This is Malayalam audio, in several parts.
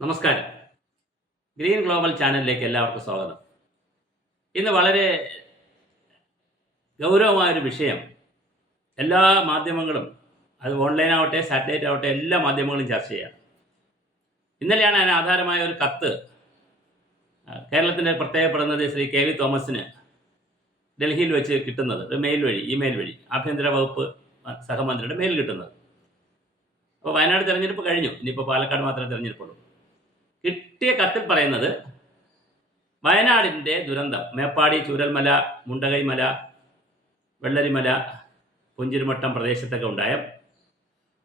നമസ്കാരം. ഗ്രീൻ ഗ്ലോബൽ ചാനലിലേക്ക് എല്ലാവർക്കും സ്വാഗതം. ഇന്ന് വളരെ ഗൗരവമായൊരു വിഷയം. എല്ലാ മാധ്യമങ്ങളും അത് ഓൺലൈൻ ആവട്ടെ സാറ്റലൈറ്റ് ആവട്ടെ എല്ലാ മാധ്യമങ്ങളും ചർച്ച ചെയ്യാം. ഇന്നലെയാണ് അതിന് ആധാരമായ ഒരു കത്ത് കേരളത്തിന്റെ പ്രത്യേകപ്പെടുന്നത് ശ്രീ കെ വി തോമസിന് ഡൽഹിയിൽ വെച്ച് കിട്ടുന്നത് ഒരു മെയിൽ വഴി ഇമെയിൽ വഴി ആഭ്യന്തര വകുപ്പ് സഹമന്ത്രിയുടെ മെയിൽ കിട്ടുന്നത്. അപ്പോൾ വയനാട് തിരഞ്ഞെടുപ്പ് കഴിഞ്ഞു. ഇനിയിപ്പോൾ പാലക്കാട് മാത്രമേ തെരഞ്ഞെടുപ്പുള്ളൂ. കിട്ടിയ കത്തിൽ പറയുന്നത് വയനാടിന്റെ ദുരന്തം. മേപ്പാടി ചൂരൽമല മുണ്ടകൈമല വെള്ളരിമല പുഞ്ചിരിമട്ടം പ്രദേശത്തൊക്കെ ഉണ്ടായ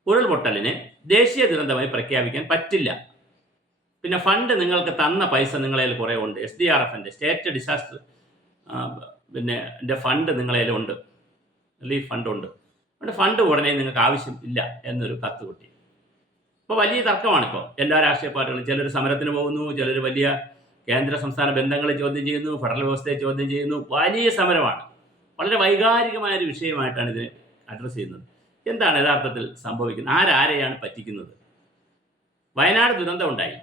ഉരുൾപൊട്ടലിനെ ദേശീയ ദുരന്തമായി പ്രഖ്യാപിക്കാൻ പറ്റില്ല. പിന്നെ ഫണ്ട് നിങ്ങൾക്ക് തന്ന പൈസ നിങ്ങളിൽ കുറേ ഉണ്ട്. എസ് ഡി ആർ എഫിന്റെ സ്റ്റേറ്റ് ഡിസാസ്റ്റർ പിന്നെ എന്റെ ഫണ്ട് നിങ്ങളിലുണ്ട് ഉണ്ട്. റിലീഫ് ഫണ്ട് ഉണ്ട്. അതുകൊണ്ട് ഫണ്ട് ഉടനെ നിങ്ങൾക്ക് ആവശ്യം ഇല്ല എന്നൊരു കത്ത് കിട്ടി ഇപ്പോൾ വലിയ തർക്കമാണിപ്പോൾ എല്ലാ രാഷ്ട്രീയ പാർട്ടികളും ചിലർ സമരത്തിന് പോകുന്നു ചിലർ വലിയ കേന്ദ്ര സംസ്ഥാന ബന്ധങ്ങളെ ചോദ്യം ചെയ്യുന്നു ഫെഡറൽ വ്യവസ്ഥയെ ചോദ്യം ചെയ്യുന്നു. വലിയ സമരമാണ്. വളരെ വൈകാരികമായ ഒരു വിഷയമായിട്ടാണ് ഇതിനെ അഡ്രസ്സ് ചെയ്യുന്നത്. എന്താണ് യഥാർത്ഥത്തിൽ സംഭവിക്കുന്നത്? ആരാരെയാണ് പറ്റിക്കുന്നത്? വയനാട് ദുരന്തം ഉണ്ടായി.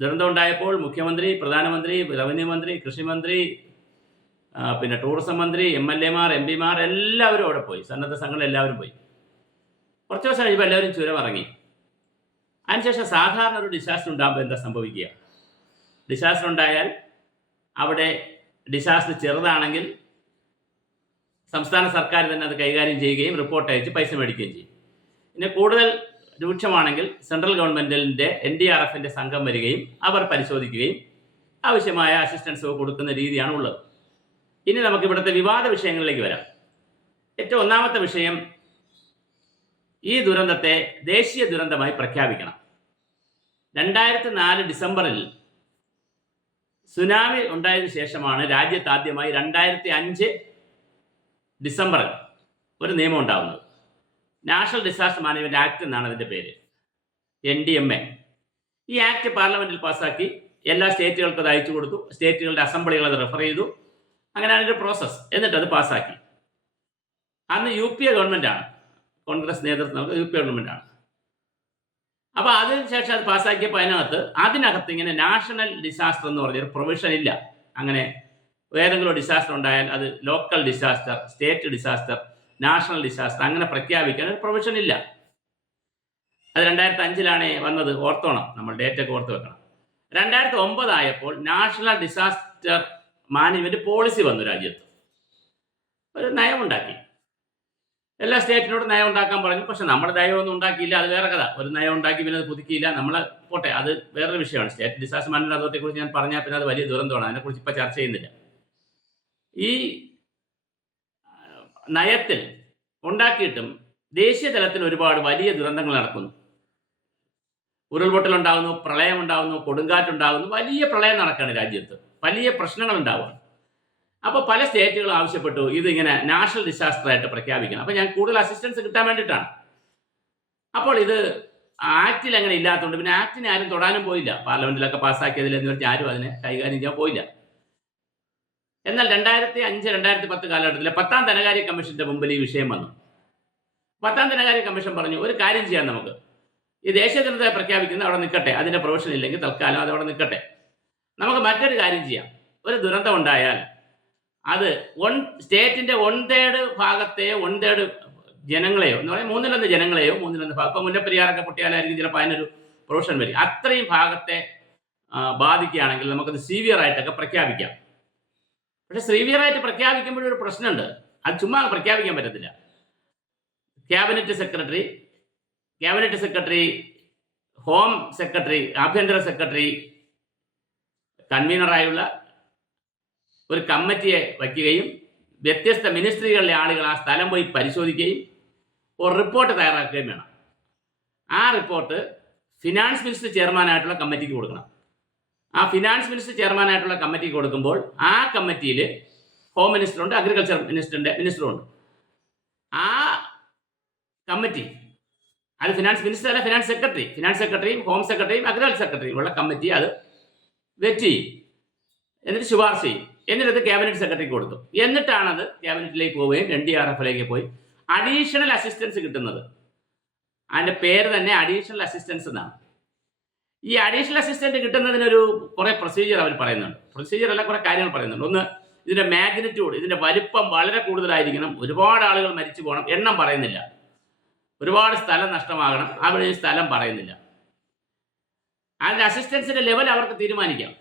ദുരന്തം ഉണ്ടായപ്പോൾ മുഖ്യമന്ത്രി പ്രധാനമന്ത്രി റവന്യൂ മന്ത്രി കൃഷിമന്ത്രി മന്ത്രി പിന്നെ ടൂറിസം മന്ത്രി എം എൽ എമാർ എം പിമാർ എല്ലാവരും അവിടെ പോയി. സന്നദ്ധ സംഘങ്ങൾ എല്ലാവരും പോയി. കുറച്ച് ദിവസം കഴിയുമ്പോൾ എല്ലാവരും ചുരം ഇറങ്ങി. അതിനുശേഷം സാധാരണ ഒരു ഡിസാസ്റ്റർ ഉണ്ടാകുമ്പോൾ എന്താ സംഭവിക്കുക? ഡിസാസ്റ്റർ ഉണ്ടായാൽ അവിടെ ഡിസാസ്റ്റർ ചെറുതാണെങ്കിൽ സംസ്ഥാന സർക്കാർ തന്നെ അത് കൈകാര്യം ചെയ്യുകയും റിപ്പോർട്ട് അയച്ച് പൈസ മേടിക്കുകയും ചെയ്യും. പിന്നെ കൂടുതൽ രൂക്ഷമാണെങ്കിൽ സെൻട്രൽ ഗവൺമെന്റിന്റെ എൻ ഡി ആർ എഫിന്റെ സംഘം വരികയും അവർ പരിശോധിക്കുകയും ആവശ്യമായ അസിസ്റ്റൻസ് കൊടുക്കുന്ന രീതിയാണ് ഉള്ളത്. ഇനി നമുക്ക് ഇവിടുത്തെ വിവാദ വിഷയങ്ങളിലേക്ക് വരാം. ഏറ്റവും ഒന്നാമത്തെ വിഷയം ഈ ദുരന്തത്തെ ദേശീയ ദുരന്തമായി പ്രഖ്യാപിക്കണം. രണ്ടായിരത്തി നാല് ഡിസംബറിൽ സുനാമി ഉണ്ടായതിനു ശേഷമാണ് രാജ്യത്ത് ആദ്യമായി രണ്ടായിരത്തി അഞ്ച് ഡിസംബറിൽ ഒരു നിയമം ഉണ്ടാകുന്നത് നാഷണൽ ഡിസാസ്റ്റർ മാനേജ്മെന്റ് ആക്ട് എന്നാണ് അതിന്റെ പേര്. N D M A. ഈ ആക്ട് പാർലമെന്റിൽ പാസ്സാക്കി എല്ലാ സ്റ്റേറ്റുകൾക്കും അത് അയച്ചു കൊടുത്തു. സ്റ്റേറ്റുകളുടെ അസംബ്ലികൾ അത് റെഫർ ചെയ്തു. അങ്ങനെ അതിന്റെ പ്രോസസ്സ് എന്നിട്ട് അത് പാസ്സാക്കി. അന്ന് യു പി എ ഗവൺമെന്റാണ് കോൺഗ്രസ് നേതൃത്വം നൽകുന്ന യു പി എ ഗവൺമെന്റാണ് അപ്പോൾ അതിനുശേഷം അത് പാസ്സാക്കിയപ്പോൾ അതിനകത്ത് അതിനകത്ത് ഇങ്ങനെ നാഷണൽ ഡിസാസ്റ്റർ എന്ന് പറഞ്ഞൊരു പ്രൊവിഷൻ ഇല്ല. അങ്ങനെ ഏതെങ്കിലും ഡിസാസ്റ്റർ ഉണ്ടായാൽ അത് local disaster state disaster national disaster അങ്ങനെ പ്രഖ്യാപിക്കാൻ ഒരു പ്രൊവിഷൻ ഇല്ല. അത് രണ്ടായിരത്തി അഞ്ചിലാണ് വന്നത്. ഓർത്തോണം. നമ്മൾ ഡേറ്റ് ഒക്കെ ഓർത്ത് വെക്കണം. രണ്ടായിരത്തി ഒമ്പതായപ്പോൾ നാഷണൽ ഡിസാസ്റ്റർ മാനേജ്മെന്റ് പോളിസി വന്നു രാജ്യത്ത്. ഒരു നയമുണ്ടാക്കി. എല്ലാ സ്റ്റേറ്റിനോടും നയം ഉണ്ടാക്കാൻ പറഞ്ഞു. പക്ഷെ നമ്മൾ നയമൊന്നും ഉണ്ടാക്കിയില്ല അത് വേറെ കഥ. ഒരു നയം ഉണ്ടാക്കി പിന്നെ അത് പുതുക്കിയില്ല നമ്മൾ പോട്ടെ അത് വേറൊരു വിഷയമാണ്. സ്റ്റേറ്റ് ഡിസാസ്റ്റർ മാനേജ്മെന്റ് അതോറിറ്റിയെക്കുറിച്ച് ഞാൻ പറഞ്ഞാൽ പിന്നെ അത് വലിയ ദുരന്തമാണ്. അതിനെക്കുറിച്ച് ഇപ്പോൾ ചർച്ച ചെയ്യുന്നില്ല. ഈ നയത്തിൽ ഉണ്ടാക്കിയിട്ടും ദേശീയ തലത്തിൽ ഒരുപാട് വലിയ ദുരന്തങ്ങൾ നടക്കുന്നു. ഉരുൾപൊട്ടലുണ്ടാകുന്നു പ്രളയം ഉണ്ടാകുന്നു കൊടുങ്കാറ്റുണ്ടാകുന്നു വലിയ പ്രളയം നടക്കുകയാണ് രാജ്യത്ത്. വലിയ പ്രശ്നങ്ങൾ ഉണ്ടാവുകയാണ് അപ്പോൾ പല സ്റ്റേറ്റുകളും ആവശ്യപ്പെട്ടു. ഇതിങ്ങനെ നാഷണൽ ഡിസാസ്റ്റർ ആയിട്ട് പ്രഖ്യാപിക്കണം. അപ്പോൾ ഞാൻ കൂടുതൽ അസിസ്റ്റൻസ് കിട്ടാൻ വേണ്ടിയിട്ടാണ്. അപ്പോൾ ഇത് ആക്റ്റിൽ അങ്ങനെ ഇല്ലാത്തതുകൊണ്ട് പിന്നെ ആക്റ്റിനെ ആരും തൊടാനും പോയില്ല. പാർലമെന്റിലൊക്കെ പാസ്സാക്കിയതിൽ എന്ന് വെച്ചാൽ ആരും അതിനെ കൈകാര്യം ചെയ്യാൻ പോയില്ല. എന്നാൽ രണ്ടായിരത്തി അഞ്ച് രണ്ടായിരത്തി പത്ത് കാലഘട്ടത്തിലെ പത്താം ധനകാര്യ കമ്മീഷന്റെ മുമ്പിൽ ഈ വിഷയം വന്നു. പത്താം ധനകാര്യ കമ്മീഷൻ പറഞ്ഞു ഒരു കാര്യം ചെയ്യാം നമുക്ക്. ഈ ദേശീയ ജനതയെ പ്രഖ്യാപിക്കുന്നത് അവിടെ നിൽക്കട്ടെ. അതിന്റെ പ്രൊവിഷൻ ഇല്ലെങ്കിൽ തൽക്കാലം അതവിടെ നിൽക്കട്ടെ. നമുക്ക് മറ്റൊരു കാര്യം ചെയ്യാം. ഒരു ദുരന്തം ഉണ്ടായാൽ അത് വൺ സ്റ്റേറ്റിന്റെ വൺ തേർഡ് ഭാഗത്തെ വൺ തേർഡ് ജനങ്ങളെയോ എന്ന് പറയുന്നത് മൂന്നിലൊന്ന് ജനങ്ങളെയോ മൂന്നിലൊന്ന് ഭാഗം. ഇപ്പൊ മുല്ലപ്പെരിയാറൊക്കെ പൊട്ടിയാലായിരിക്കും ചിലപ്പോൾ അതിനൊരു പ്രൊവിഷൻ വരും. അത്രയും ഭാഗത്തെ ബാധിക്കുകയാണെങ്കിൽ നമുക്കത് സീവിയർ ആയിട്ടൊക്കെ പ്രഖ്യാപിക്കാം. പക്ഷെ സീവിയർ ആയിട്ട് പ്രഖ്യാപിക്കുമ്പോഴൊരു പ്രശ്നമുണ്ട്. അത് ചുമ്മാ പ്രഖ്യാപിക്കാൻ പറ്റത്തില്ല. Cabinet secretary cabinet secretary home secretary ആഭ്യന്തര സെക്രട്ടറി കൺവീനറായുള്ള ഒരു കമ്മിറ്റിയെ വയ്ക്കുകയും വ്യത്യസ്ത മിനിസ്ട്രികളിലെ ആളുകൾ ആ സ്ഥലം പോയി പരിശോധിക്കുകയും ഒരു റിപ്പോർട്ട് തയ്യാറാക്കുകയും വേണം. ആ റിപ്പോർട്ട് ഫിനാൻസ് മിനിസ്റ്റർ ചെയർമാനായിട്ടുള്ള കമ്മിറ്റിക്ക് കൊടുക്കണം. ആ ഫിനാൻസ് മിനിസ്റ്റർ ചെയർമാനായിട്ടുള്ള കമ്മിറ്റിക്ക് കൊടുക്കുമ്പോൾ ആ കമ്മിറ്റിയിൽ ഹോം മിനിസ്റ്ററുണ്ട് അഗ്രികൾച്ചർ മിനിസ്റ്ററിന്റെ മിനിസ്റ്ററുണ്ട്. ആ കമ്മിറ്റി അത് ഫിനാൻസ് മിനിസ്റ്റർ അല്ല ഫിനാൻസ് സെക്രട്ടറി ഫിനാൻസ് സെക്രട്ടറിയും ഹോം സെക്രട്ടറിയും അഗ്രികൾച്ചർ സെക്രട്ടറിയും ഉള്ള കമ്മിറ്റി അത് വെറ്റ് ചെയ്യും. എന്നിട്ട് ശുപാർശ ചെയ്യും. എന്നിട്ട് ക്യാബിനറ്റ് സെക്രട്ടറിക്ക് കൊടുത്തു. എന്നിട്ടാണത് ക്യാബിനറ്റിലേക്ക് പോവുകയും എൻ ഡി ആർ എഫിലേക്ക് പോയി. അഡീഷണൽ അസിസ്റ്റൻസ് കിട്ടുന്നത്. അതിന്റെ പേര് തന്നെ അഡീഷണൽ അസിസ്റ്റൻസ് എന്നാണ്. ഈ അഡീഷണൽ അസിസ്റ്റന്റ് കിട്ടുന്നതിനൊരു കുറേ പ്രൊസീജിയർ അവർ പറയുന്നുണ്ട്. പ്രൊസീജിയർ അല്ല കുറേ കാര്യങ്ങൾ പറയുന്നുണ്ട്. ഒന്ന് ഇതിന്റെ മാഗ്നിറ്റ്യൂഡ് ഇതിന്റെ വലിപ്പം വളരെ കൂടുതലായിരിക്കണം. ഒരുപാട് ആളുകൾ മരിച്ചു പോകണം. എണ്ണം പറയുന്നില്ല. ഒരുപാട് സ്ഥലം നഷ്ടമാകണം. അവിടെ സ്ഥലം പറയുന്നില്ല. അതിന്റെ അസിസ്റ്റൻസിന്റെ ലെവൽ അവർക്ക് തീരുമാനിക്കാം.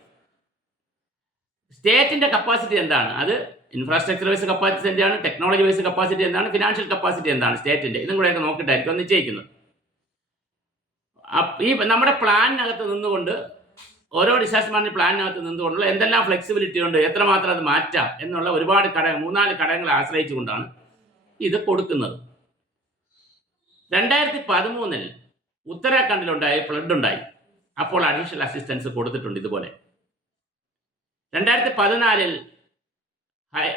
സ്റ്റേറ്റിന്റെ കപ്പാസിറ്റി എന്താണ്? അത് ഇൻഫ്രാസ്ട്രക്ചർ വൈസ് കപ്പാസിറ്റി എന്താണ്? ടെക്നോളജി വൈസ് കപ്പാസിറ്റി എന്താണ്? ഫിനാൻഷ്യൽ കപ്പാസിറ്റി എന്താണ്? സ്റ്റേറ്റിന്റെ. ഇതും കൂടെയൊക്കെ നോക്കിയിട്ടായിരിക്കും നിശ്ചയിക്കുന്നത്. ചെയ്യിക്കുന്നത് ഈ നമ്മുടെ പ്ലാനിനകത്ത് നിന്നുകൊണ്ട് ഓരോ ഡിസാസ്റ്റർ മാനേജ് പ്ലാനിനകത്ത് നിന്നുകൊണ്ടുള്ള എന്തെല്ലാം ഫ്ലെക്സിബിലിറ്റി ഉണ്ട് എത്രമാത്രം അത് മാറ്റാം എന്നുള്ള ഒരുപാട് ഘടകം മൂന്നാൽ ഘടകങ്ങളെ ആശ്രയിച്ചുകൊണ്ടാണ് ഇത് കൊടുക്കുന്നത്. രണ്ടായിരത്തി പതിമൂന്നിൽ ഉത്തരാഖണ്ഡിലുണ്ടായ ഫ്ലഡ് ഉണ്ടായി. അപ്പോൾ അഡീഷണൽ അസിസ്റ്റൻസ് കൊടുത്തിട്ടുണ്ട് ഇതുപോലെ. രണ്ടായിരത്തി പതിനാലിൽ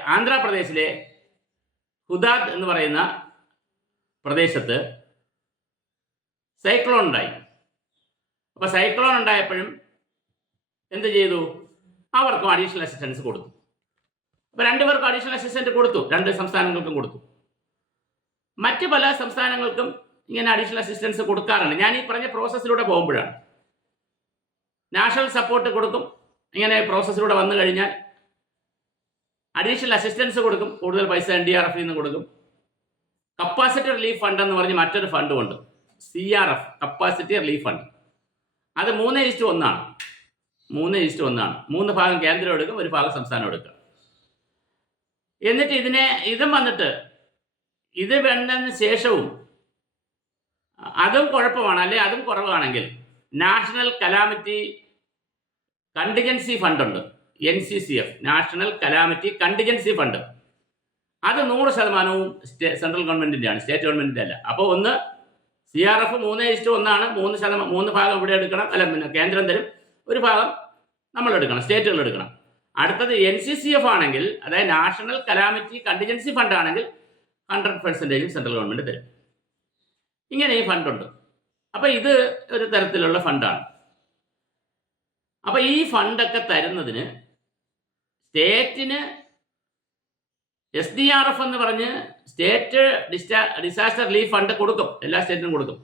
ആന്ധ്രാപ്രദേശിലെ ഹുദാദ് എന്ന് പറയുന്ന പ്രദേശത്ത് സൈക്ലോൺ ഉണ്ടായി. അപ്പോൾ സൈക്ലോൺ ഉണ്ടായപ്പോഴും എന്ത് ചെയ്തു? അവർക്കും അഡീഷണൽ അസിസ്റ്റൻസ് കൊടുത്തു. അപ്പോൾ രണ്ടുപേർക്കും അഡീഷണൽ അസിസ്റ്റന്റ് കൊടുത്തു. രണ്ട് സംസ്ഥാനങ്ങൾക്കും കൊടുത്തു. മറ്റ് പല സംസ്ഥാനങ്ങൾക്കും ഇങ്ങനെ അഡീഷണൽ അസിസ്റ്റൻസ് കൊടുക്കാറുണ്ട്. ഞാൻ ഈ പറഞ്ഞ പ്രോസസ്സിലൂടെ പോകുമ്പോഴാണ്. നാഷണൽ സപ്പോർട്ട് കൊടുക്കും. ഇങ്ങനെ പ്രോസസ്സിലൂടെ വന്നു കഴിഞ്ഞാൽ അഡീഷണൽ അസിസ്റ്റൻസ് കൊടുക്കും. കൂടുതൽ പൈസ എൻ ഡി ആർ എഫിൽ നിന്ന് കൊടുക്കും. കപ്പാസിറ്റി റിലീഫ് ഫണ്ട് എന്ന് പറഞ്ഞ് മറ്റൊരു ഫണ്ടും ഉണ്ട്. C R F capacity relief fund അത് മൂന്ന് ഈസ്റ്റ് ഒന്നാണ്. മൂന്ന് ഈസ്റ്റ് ഒന്നാണ്. മൂന്ന് ഭാഗം കേന്ദ്രം എടുക്കും ഒരു ഭാഗം സംസ്ഥാനം എടുക്കും. എന്നിട്ട് ഇതിനെ ഇതും വന്നിട്ട് ഇത് വേണ്ടതിന് ശേഷവും അതും കുഴപ്പമാണ്. അല്ലെ അതും കുറവാണെങ്കിൽ നാഷണൽ കലാമിറ്റി കണ്ടിജൻസി ഫണ്ട് ഉണ്ട്. N C C F national calamity contingency fund അത് നൂറ് ശതമാനവും സെൻട്രൽ സെൻട്രൽ ഗവൺമെന്റിന്റെയാണ് സ്റ്റേറ്റ് ഗവൺമെന്റിന്റെ അല്ല. അപ്പോൾ ഒന്ന് സി ആർ എഫ് മൂന്ന് ഇഷ്ടു ഒന്നാണ് മൂന്ന് ശതമാനം മൂന്ന് ഭാഗം ഇവിടെ എടുക്കണം. അല്ല പിന്നെ കേന്ദ്രം തരും. ഒരു ഭാഗം നമ്മൾ എടുക്കണം സ്റ്റേറ്റുകൾ എടുക്കണം. അടുത്തത് എൻ സി സി എഫ് ആണെങ്കിൽ അതായത് നാഷണൽ കലാമിറ്റി കണ്ടിജൻസി ഫണ്ട് ആണെങ്കിൽ ഹൺഡ്രഡ് പെർസെന്റേജും സെൻട്രൽ ഗവൺമെന്റ് തരും. ഇങ്ങനെ ഈ ഫണ്ടുണ്ട് അപ്പോൾ ഇത് ഒരു തരത്തിലുള്ള ഫണ്ടാണ് അപ്പോൾ ഈ ഫണ്ടൊക്കെ തരുന്നതിന് സ്റ്റേറ്റിന് എസ് ഡി ആർ എഫ് എന്ന് പറഞ്ഞ് സ്റ്റേറ്റ് ഡിസ്റ്റാ ഡിസാസ്റ്റർ റിലീഫ് ഫണ്ട് കൊടുക്കും. എല്ലാ സ്റ്റേറ്റിനും കൊടുക്കും.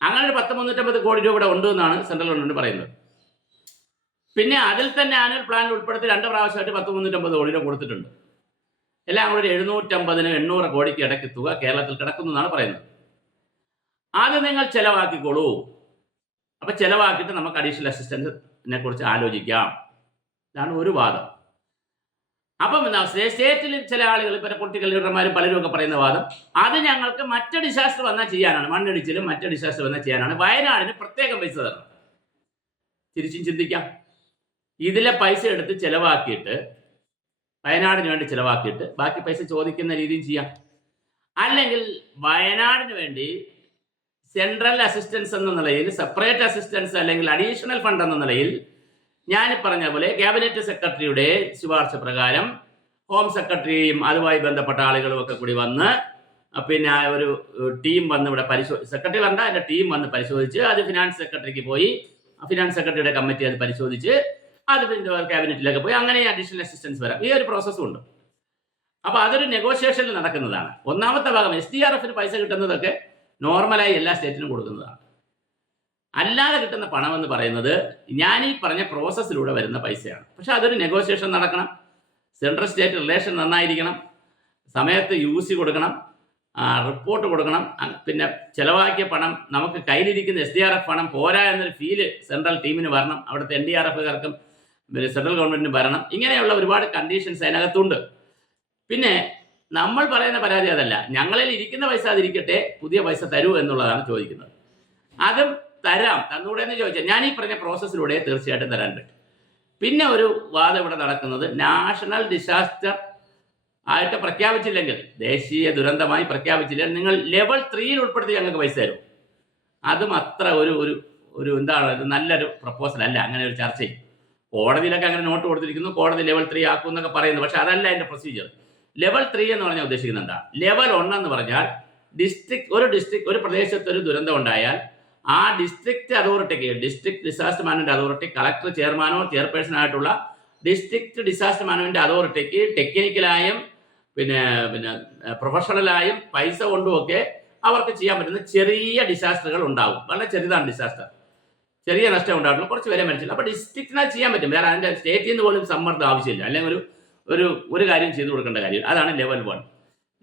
അങ്ങനെ ഒരു പത്ത് മുന്നൂറ്റമ്പത് കോടി രൂപ ഇവിടെ ഉണ്ട് എന്നാണ് സെൻട്രൽ ഗവൺമെന്റ് പറയുന്നത്. പിന്നെ അതിൽ തന്നെ ആനുവൽ പ്ലാനിൽ ഉൾപ്പെടുത്തി രണ്ട് പ്രാവശ്യമായിട്ട് പത്ത് മുന്നൂറ്റമ്പത് കോടി രൂപ കൊടുത്തിട്ടുണ്ട്. എല്ലാം കൂടി ഒരു എഴുന്നൂറ്റമ്പതിന് എണ്ണൂറ് കോടിക്ക് ഇടയ്ക്ക് തുക കേരളത്തിൽ കിടക്കുന്നു എന്നാണ് പറയുന്നത്. അത് നിങ്ങൾ ചെലവാക്കിക്കോളൂ. അപ്പൊ ചിലവാക്കിയിട്ട് നമുക്ക് അഡീഷണൽ അസിസ്റ്റൻസിനെ കുറിച്ച് ആലോചിക്കാം. ഇതാണ് ഒരു വാദം. അപ്പം എന്താ സ്റ്റേ- സ്റ്റേറ്റിൽ ചില ആളുകൾ ഇപ്പം പൊളിറ്റിക്കൽ ലീഡർമാരും പലരും ഒക്കെ പറയുന്ന വാദം അത് ഞങ്ങൾക്ക് മറ്റ് ഡിസാസ്റ്റർ വന്നാൽ ചെയ്യാനാണ്. മണ്ണിടിച്ചിലും മറ്റ് ഡിസാസ്റ്റർ വന്നാൽ ചെയ്യാനാണ്. വയനാടിന് പ്രത്യേകം പൈസ തരണം. തിരിച്ചും ചിന്തിക്കാം. ഇതിലെ പൈസ എടുത്ത് ചിലവാക്കിയിട്ട് വയനാടിന് വേണ്ടി ചിലവാക്കിയിട്ട് ബാക്കി പൈസ ചോദിക്കുന്ന രീതിയും ചെയ്യാം. അല്ലെങ്കിൽ വയനാടിന് വേണ്ടി സെൻട്രൽ അസിസ്റ്റൻസ് എന്ന നിലയിൽ സെപ്പറേറ്റ് അസിസ്റ്റൻസ് അല്ലെങ്കിൽ അഡീഷണൽ ഫണ്ട് എന്ന നിലയിൽ ഞാൻ പറഞ്ഞ പോലെ ക്യാബിനറ്റ് സെക്രട്ടറിയുടെ ശുപാർശ പ്രകാരം ഹോം സെക്രട്ടറിയും അതുമായി ബന്ധപ്പെട്ട ആളുകളും ഒക്കെ കൂടി വന്ന് പിന്നെ ഒരു ടീം വന്ന് ഇവിടെ പരിശോ സെക്രട്ടറി വരണ്ട അതിന്റെ ടീം വന്ന് പരിശോധിച്ച് അത് ഫിനാൻസ് സെക്രട്ടറിക്ക് പോയി ഫിനാൻസ് സെക്രട്ടറിയുടെ കമ്മിറ്റി അത് പരിശോധിച്ച് അത് പിന്നെ ക്യാബിനറ്റിലൊക്കെ പോയി അങ്ങനെ അഡീഷണൽ അസിസ്റ്റൻസ് വരാം. ഈ ഒരു പ്രോസസ്സും ഉണ്ട്. അപ്പോൾ അതൊരു നെഗോഷിയേഷനിൽ നടക്കുന്നതാണ്. ഒന്നാമത്തെ ഭാഗം എസ് ഡി ആർ എഫിന് പൈസ കിട്ടുന്നതൊക്കെ നോർമലായി എല്ലാ സ്റ്റേറ്റിനും കൊടുക്കുന്നതാണ്. അല്ലാതെ കിട്ടുന്ന പണം എന്ന് പറയുന്നത് ഞാൻ ഈ പറഞ്ഞ പ്രോസസ്സിലൂടെ വരുന്ന പൈസയാണ്. പക്ഷെ അതൊരു നെഗോഷിയേഷൻ നടക്കണം. സെൻട്രൽ സ്റ്റേറ്റ് റിലേഷൻ നന്നായിരിക്കണം. സമയത്ത് യു സി കൊടുക്കണം. റിപ്പോർട്ട് കൊടുക്കണം. പിന്നെ ചിലവാക്കിയ പണം നമുക്ക് കയ്യിലിരിക്കുന്ന എസ് ഡി ആർ എഫ് പണം പോരാ എന്നൊരു ഫീൽ സെൻട്രൽ ടീമിന് വരണം. അവിടുത്തെ എൻ ഡി ആർ എഫുകാർക്കും സെൻട്രൽ ഗവൺമെന്റിന് വരണം. ഇങ്ങനെയുള്ള ഒരുപാട് കണ്ടീഷൻസ് അതിനകത്തുണ്ട്. പിന്നെ നമ്മൾ പറയുന്ന പരാതി അതല്ല. ഞങ്ങളിൽ ഇരിക്കുന്ന പൈസ അതിരിക്കട്ടെ പുതിയ പൈസ തരൂ എന്നുള്ളതാണ് ചോദിക്കുന്നത്. അതും തരാം തന്നൂടെ എന്ന് ചോദിച്ചാൽ ഞാൻ ഈ പറഞ്ഞ പ്രോസസ്സിലൂടെ തീർച്ചയായിട്ടും തരാൻ പറ്റും. പിന്നെ ഒരു വാദം ഇവിടെ നടക്കുന്നത് നാഷണൽ ഡിസാസ്റ്റർ ആയിട്ട് പ്രഖ്യാപിച്ചില്ലെങ്കിൽ ദേശീയ ദുരന്തമായി പ്രഖ്യാപിച്ചില്ലെങ്കിൽ നിങ്ങൾ ലെവൽ ത്രീയിൽ ഉൾപ്പെടുത്തി ഞങ്ങൾക്ക് പൈസ തരും. അതും അത്ര ഒരു ഒരു ഒരു എന്താണ് ഇത് നല്ലൊരു പ്രപ്പോസൽ അല്ല അങ്ങനെ ഒരു ചർച്ചയും. കോടതിയിലൊക്കെ അങ്ങനെ നോട്ട് കൊടുത്തിരിക്കുന്നു കോടതി ലെവൽ ത്രീ ആക്കും എന്നൊക്കെ പറയുന്നു പക്ഷെ അതല്ല എന്റെ പ്രൊസീജിയർ ലെവൽ ത്രീ എന്ന് പറഞ്ഞാൽ ഉദ്ദേശിക്കുന്നത് എന്താ? ലെവൽ എന്ന് പറഞ്ഞാൽ ഡിസ്ട്രിക്ട് ഒരു ഡിസ്ട്രിക്ട് ഒരു പ്രദേശത്ത് ഒരു ദുരന്തം ഉണ്ടായാൽ ആ ഡിസ്ട്രിക്ട് അതോറിറ്റിക്ക് district disaster management authority collector ചെയർമാനോ chairperson ആയിട്ടുള്ള ഡിസ്ട്രിക്ട് ഡിസാസ്റ്റർ മാനേജ്മെന്റ് അതോറിറ്റിക്ക് ടെക്നിക്കലായും പിന്നെ പിന്നെ പ്രൊഫഷണലായും പൈസ കൊണ്ടുമൊക്കെ അവർക്ക് ചെയ്യാൻ പറ്റുന്ന ചെറിയ ഡിസാസ്റ്ററുകൾ ഉണ്ടാവും. വളരെ ചെറുതാണ് ഡിസാസ്റ്റർ ചെറിയ നഷ്ടം ഉണ്ടായിട്ടുള്ളൂ കുറച്ച് പേരെ മരിച്ചില്ല അപ്പോൾ ഡിസ്ട്രിക്റ്റിനാൽ ചെയ്യാൻ പറ്റും. വേറെ അതിന്റെ സ്റ്റേറ്റിൽ നിന്ന് പോലും സമ്മർദ്ദം ആവശ്യമില്ല. അല്ലെങ്കിൽ ഒരു ഒരു ഒരു കാര്യം ചെയ്തു കൊടുക്കേണ്ട കാര്യം. അതാണ് ലെവൽ വൺ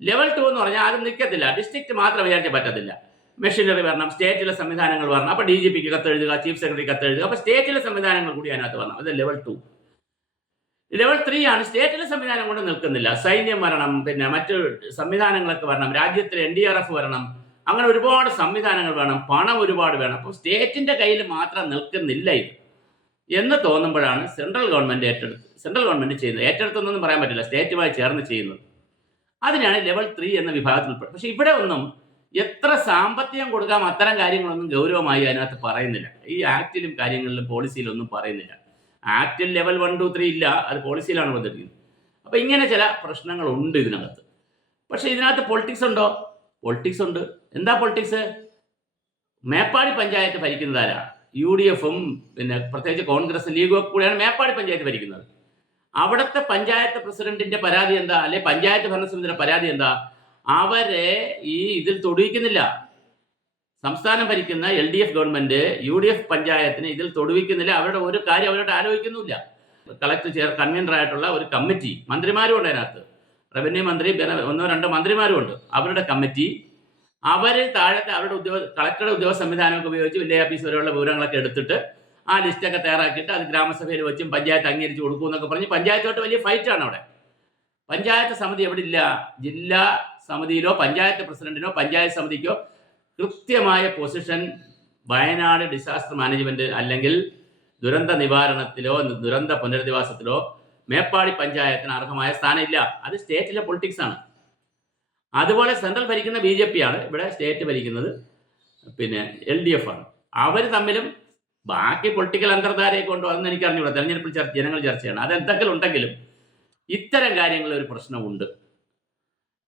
ലെവൽ ടു എന്ന് പറഞ്ഞാൽ അത് നിൽക്കത്തില്ല ഡിസ്ട്രിക്റ്റ് മാത്രം വിചാരിച്ചാൽ പറ്റത്തില്ല. മെഷീനറി വരണം സ്റ്റേറ്റിലെ സംവിധാനങ്ങൾ വരണം. അപ്പോൾ ഡി ജി പിക്ക് കത്തെഴുതുക ചീഫ് സെക്രട്ടറി കത്തെഴുതുക. അപ്പോൾ സ്റ്റേറ്റിലെ സംവിധാനങ്ങൾ കൂടി അതിനകത്ത് വരണം. അത് ലെവൽ ടു ലെവൽ ത്രീ ആണ് സ്റ്റേറ്റിലെ സംവിധാനം കൊണ്ട് നിൽക്കുന്നില്ല. സൈന്യം വരണം പിന്നെ മറ്റു സംവിധാനങ്ങളൊക്കെ വരണം. രാജ്യത്തിൽ എൻ ഡി ആർ എഫ് വരണം. അങ്ങനെ ഒരുപാട് സംവിധാനങ്ങൾ വേണം. പണം ഒരുപാട് വേണം. അപ്പോൾ സ്റ്റേറ്റിന്റെ കയ്യിൽ മാത്രം നിൽക്കുന്നില്ല ഇത്. എന്ന് തോന്നുമ്പോഴാണ് സെൻട്രൽ ഗവൺമെന്റ് ഏറ്റെടുത്ത് സെൻട്രൽ ഗവൺമെന്റ് ചെയ്യുന്നത്. ഏറ്റെടുത്തൊന്നും പറയാൻ പറ്റില്ല. സ്റ്റേറ്റുമായി ചേർന്ന് ചെയ്യുന്നത്. അതിനാണ് ലെവൽ ത്രീ എന്ന വിഭാഗത്തിൽ ഉൾപ്പെടുന്നത് പക്ഷേ ഇവിടെ ഒന്നും എത്ര സാമ്പത്തികം കൊടുക്കാം അത്തരം കാര്യങ്ങളൊന്നും ഗൗരവമായി അതിനകത്ത് പറയുന്നില്ല. ഈ ആക്റ്റിലും കാര്യങ്ങളിലും പോളിസിയിലൊന്നും പറയുന്നില്ല. ആക്റ്റിൽ ലെവൽ വൺ ടു ത്രീ ഇല്ല. അത് പോളിസിയിലാണ് വന്നിരിക്കുന്നത്. അപ്പോൾ ഇങ്ങനെ ചില പ്രശ്നങ്ങളുണ്ട് ഇതിനകത്ത്. പക്ഷേ ഇതിനകത്ത് പൊളിറ്റിക്സ് ഉണ്ടോ? പൊളിറ്റിക്സ് ഉണ്ട്. എന്താ പൊളിറ്റിക്സ് മേപ്പാടി പഞ്ചായത്ത് ഭരിക്കുന്നതാരാ യു ഡി എഫും പിന്നെ പ്രത്യേകിച്ച് കോൺഗ്രസ് ലീഗും ഒക്കെ കൂടെയാണ് മേപ്പാടി പഞ്ചായത്ത് ഭരിക്കുന്നത്. അവിടുത്തെ പഞ്ചായത്ത് പ്രസിഡന്റിന്റെ പരാതി എന്താ? അല്ലെ പഞ്ചായത്ത് ഭരണസമിതിയുടെ പരാതി എന്താ? അവരെ ഈ ഇതിൽ തൊടുവിക്കുന്നില്ല. സംസ്ഥാനം ഭരിക്കുന്ന L D F government U D F പഞ്ചായത്തിന് ഇതിൽ തൊടുവിക്കുന്നില്ല. അവരുടെ ഒരു കാര്യം അവരോട് ആലോചിക്കുന്നില്ല കളക്ടർ ചെയർ കൺവീനർ ആയിട്ടുള്ള ഒരു കമ്മിറ്റി മന്ത്രിമാരും ഉണ്ട് അതിനകത്ത്. റവന്യൂ മന്ത്രി ഒന്നോ രണ്ടോ മന്ത്രിമാരും ഉണ്ട്. അവരുടെ കമ്മിറ്റി അവർ താഴത്തെ അവരുടെ ഉദ്യോഗ കളക്ടറുടെ ഉദ്യോഗ സംവിധാനമൊക്കെ ഉപയോഗിച്ച് വില്ലേജ് ഓഫീസ് വരെയുള്ള വിവരങ്ങളൊക്കെ എടുത്തിട്ട് ആ ലിസ്റ്റൊക്കെ തയ്യാറാക്കിയിട്ട് അത് ഗ്രാമസഭയിൽ വെച്ചും പഞ്ചായത്ത് അംഗീകരിച്ച് കൊടുക്കും എന്നൊക്കെ പറഞ്ഞ് പഞ്ചായത്തോട്ട് വലിയ ഫൈറ്റാണ് അവിടെ. പഞ്ചായത്ത് സമിതി എവിടെ ഇല്ല? ജില്ലാ സമിതിയിലോ പഞ്ചായത്ത് പ്രസിഡന്റിനോ പഞ്ചായത്ത് സമിതിക്കോ കൃത്യമായ പൊസിഷൻ വയനാട് ഡിസാസ്റ്റർ മാനേജ്മെന്റ് അല്ലെങ്കിൽ ദുരന്ത നിവാരണത്തിലോ ദുരന്ത പുനരധിവാസത്തിലോ മേപ്പാടി പഞ്ചായത്തിന് അർഹമായ സ്ഥാനമില്ല അത് സ്റ്റേറ്റിലെ പൊളിറ്റിക്സ് ആണ്. അതുപോലെ സെൻട്രൽ ഭരിക്കുന്ന ബി ജെ പി ആണ് ഇവിടെ സ്റ്റേറ്റ് ഭരിക്കുന്നത്. പിന്നെ എൽ ഡി എഫ് ആണ്. അവർ തമ്മിലും ബാക്കി പൊളിറ്റിക്കൽ അന്തർധാരയെ കൊണ്ടു അതെന്ന് എനിക്ക് അറിഞ്ഞൂടെ തെരഞ്ഞെടുപ്പിൽ ചർച്ച ജനങ്ങൾ ചർച്ചയാണ്. അത് എന്തെങ്കിലും ഉണ്ടെങ്കിലും ഇത്തരം കാര്യങ്ങളിൽ ഒരു പ്രശ്നമുണ്ട്.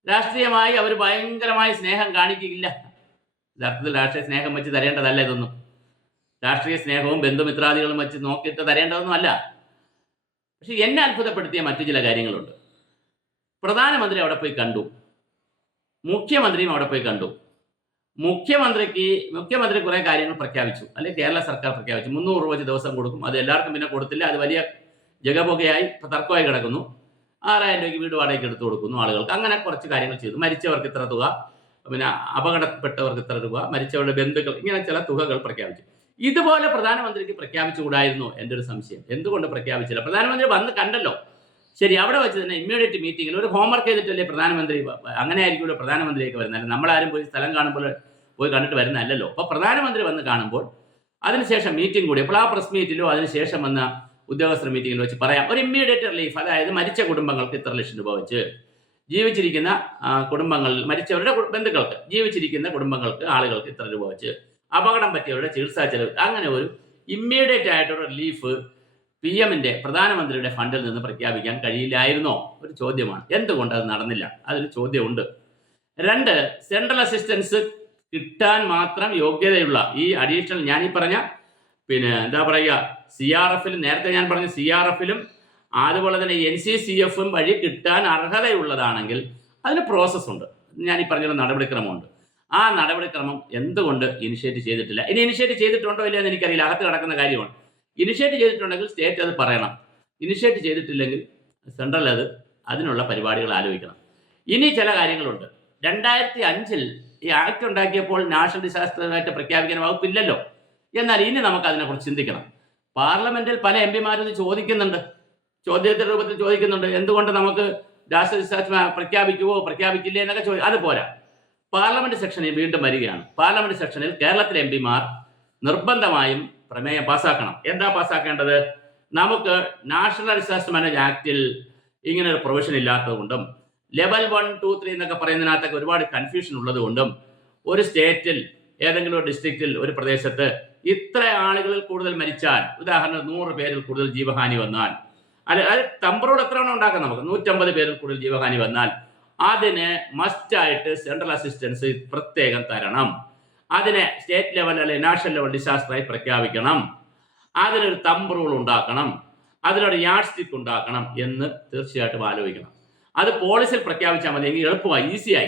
രാഷ്ട്രീയമായി അവർ ഭയങ്കരമായ സ്നേഹം കാണിക്കില്ല യഥാർത്ഥത്തിൽ രാഷ്ട്രീയ സ്നേഹം വെച്ച് തരേണ്ടതല്ല ഇതൊന്നും. രാഷ്ട്രീയ സ്നേഹവും ബന്ധുമിത്രാദികളും വെച്ച് നോക്കിയിട്ട് തരേണ്ടതൊന്നും അല്ല. പക്ഷെ എന്നെ അത്ഭുതപ്പെടുത്തിയ മറ്റു ചില കാര്യങ്ങളുണ്ട്. പ്രധാനമന്ത്രി അവിടെ പോയി കണ്ടു. മുഖ്യമന്ത്രിയും അവിടെ പോയി കണ്ടു. മുഖ്യമന്ത്രിക്ക് മുഖ്യമന്ത്രി കുറേ കാര്യങ്ങൾ പ്രഖ്യാപിച്ചു. അല്ലെങ്കിൽ കേരള സർക്കാർ പ്രഖ്യാപിച്ചു. മുന്നൂറ് രൂപ വെച്ച് ദിവസം കൊടുക്കും. അത് എല്ലാവർക്കും പിന്നെ കൊടുത്തില്ല. അത് വലിയ ജഗപൊകയായി തർക്കമായി കിടക്കുന്നു. ആറായിരം രൂപയ്ക്ക് വീട് വാടകയ്ക്ക് എടുത്തു കൊടുക്കുന്നു ആളുകൾക്ക്. അങ്ങനെ കുറച്ച് കാര്യങ്ങൾ ചെയ്തു. മരിച്ചവർക്ക് ഇത്ര തുക പിന്നെ അപകടപ്പെട്ടവർക്ക് ഇത്ര രൂപ മരിച്ചവരുടെ ബന്ധുക്കൾ ഇങ്ങനെ ചില തുകകൾ പ്രഖ്യാപിച്ചു. ഇതുപോലെ പ്രധാനമന്ത്രിക്ക് പ്രഖ്യാപിച്ചുകൂടായിരുന്നു എന്റെ ഒരു സംശയം. എന്തുകൊണ്ട് പ്രഖ്യാപിച്ചില്ല? പ്രധാനമന്ത്രി വന്ന് കണ്ടല്ലോ. ശരി അവിടെ വെച്ച് തന്നെ ഇമ്മീഡിയറ്റ് മീറ്റിംഗിൽ ഒരു ഹോംവർക്ക് ചെയ്തിട്ടല്ലേ പ്രധാനമന്ത്രി അങ്ങനെ ആയിരിക്കുമല്ലോ പ്രധാനമന്ത്രിയൊക്കെ വരുന്നത്. നമ്മളാരും പോയി സ്ഥലം കാണുമ്പോൾ പോയി കണ്ടിട്ട് വരുന്നതല്ലല്ലോ. അപ്പോൾ പ്രധാനമന്ത്രി വന്ന് കാണുമ്പോൾ അതിനുശേഷം മീറ്റിംഗ് കൂടി അപ്പോൾ ആ പ്രസ് മീറ്റിലോ അതിനുശേഷം വന്ന ഉദ്യോഗസ്ഥർ മീറ്റിംഗിൽ വെച്ച് പറയാം. ഒരു ഇമ്മീഡിയറ്റ് റിലീഫ് അതായത് മരിച്ച കുടുംബങ്ങൾക്ക് ഇത്ര ലക്ഷം രൂപ വെച്ച് ജീവിച്ചിരിക്കുന്ന കുടുംബങ്ങളിൽ മരിച്ചവരുടെ ബന്ധുക്കൾക്ക് ജീവിച്ചിരിക്കുന്ന കുടുംബങ്ങൾക്ക് ആളുകൾക്ക് ഇത്ര രൂപ വെച്ച് അപകടം പറ്റിയവരുടെ ചികിത്സാ ചെലവ്. അങ്ങനെ ഒരു ഇമ്മീഡിയറ്റ് ആയിട്ടുള്ള റിലീഫ് പി എമ്മിന്റെ പ്രധാനമന്ത്രിയുടെ ഫണ്ടിൽ നിന്ന് പ്രഖ്യാപിക്കാൻ കഴിയില്ലായിരുന്നോ? ഒരു ചോദ്യമാണ്. എന്തുകൊണ്ട് അത് നടന്നില്ല? അതൊരു ചോദ്യമുണ്ട്. രണ്ട് സെൻട്രൽ അസിസ്റ്റൻസ് കിട്ടാൻ മാത്രം യോഗ്യതയുള്ള ഈ അഡീഷണൽ ഞാൻ ഈ പറഞ്ഞ പിന്നെ എന്താ പറയുക സി ആർ എഫിലും നേരത്തെ ഞാൻ പറഞ്ഞ സി ആർ എഫിലും അതുപോലെ തന്നെ എൻ സി സി എഫും വഴി കിട്ടാൻ അർഹതയുള്ളതാണെങ്കിൽ അതിന് പ്രോസസ്സുണ്ട് ഞാൻ ഈ പറഞ്ഞ നടപടിക്രമമുണ്ട്. ആ നടപടിക്രമം എന്തുകൊണ്ട് ഇനിഷ്യേറ്റ് ചെയ്തിട്ടില്ല? ഇനി ഇനിഷ്യേറ്റ് ചെയ്തിട്ടുണ്ടോ ഇല്ലയോ എന്ന് എനിക്കറിയില്ല. അകത്ത് കിടക്കുന്ന കാര്യമാണ്. ഇനിഷ്യേറ്റ് ചെയ്തിട്ടുണ്ടെങ്കിൽ സ്റ്റേറ്റ് അത് പറയണം. ഇനിഷ്യേറ്റ് ചെയ്തിട്ടില്ലെങ്കിൽ സെൻട്രൽ അത് അതിനുള്ള പരിപാടികൾ ആലോചിക്കണം. ഇനി ചില കാര്യങ്ങളുണ്ട്. രണ്ടായിരത്തി അഞ്ചിൽ ഈ ആക്ട് ഉണ്ടാക്കിയപ്പോൾ നാഷണൽ ഡിസാസ്റ്ററായിട്ട് പ്രഖ്യാപിക്കാൻ വകുപ്പില്ലല്ലോ. എന്നാൽ ഇനി നമുക്ക് അതിനെക്കുറിച്ച് ചിന്തിക്കണം. പാർലമെന്റിൽ പല എം പിമാരും ചോദിക്കുന്നുണ്ട്. ചോദ്യത്തിന്റെ രൂപത്തിൽ ചോദിക്കുന്നുണ്ട്. എന്തുകൊണ്ട് നമുക്ക് രാഷ്ട്രീയ ഡിസാസ്റ്റർ പ്രഖ്യാപിക്കുവോ പ്രഖ്യാപിക്കില്ലേ എന്നൊക്കെ ചോദിക്കും അത് പോരാ. പാർലമെന്റ് സെക്ഷനിൽ വീണ്ടും വരികയാണ്. പാർലമെന്റ് സെക്ഷനിൽ കേരളത്തിലെ എം പിമാർ നിർബന്ധമായും പ്രമേയം പാസ്സാക്കണം. എന്താ പാസ്സാക്കേണ്ടത്? നമുക്ക് നാഷണൽ ഡിസാസ്റ്റർ മാനേജ് ആക്ടിൽ ഇങ്ങനെ ഒരു പ്രൊവിഷൻ ഇല്ലാത്തതുകൊണ്ടും ലെവൽ വൺ ടു ത്രീ എന്നൊക്കെ പറയുന്നതിനകത്തൊക്കെ ഒരുപാട് കൺഫ്യൂഷൻ ഉള്ളതുകൊണ്ടും ഒരു സ്റ്റേറ്റിൽ ഏതെങ്കിലും ഒരു ഡിസ്ട്രിക്റ്റിൽ ഒരു പ്രദേശത്ത് ഇത്ര ആളുകളിൽ കൂടുതൽ മരിച്ചാൽ ഉദാഹരണം നൂറ് പേരിൽ കൂടുതൽ ജീവഹാനി വന്നാൽ അത് അത് തമ്പറോട് എത്ര എണ്ണം ഉണ്ടാക്കാം നമുക്ക്? നൂറ്റമ്പത് പേരിൽ കൂടുതൽ ജീവഹാനി വന്നാൽ അതിന് മസ്റ്റായിട്ട് സെൻട്രൽ അസിസ്റ്റൻസ് പ്രത്യേകം തരണം. അതിനെ സ്റ്റേറ്റ് ലെവൽ അല്ലെങ്കിൽ നാഷണൽ ലെവൽ ഡിസാസ്റ്ററായി പ്രഖ്യാപിക്കണം. അതിനൊരു തമ്പ് റൂൾ ഉണ്ടാക്കണം. അതിനൊരു യാഡ് സ്റ്റിക്ക് ഉണ്ടാക്കണം എന്ന് തീർച്ചയായിട്ടും ആലോചിക്കണം. അത് പോളിസിയിൽ പ്രഖ്യാപിച്ചാൽ മതി. എങ്കിൽ എളുപ്പമായി ഈസിയായി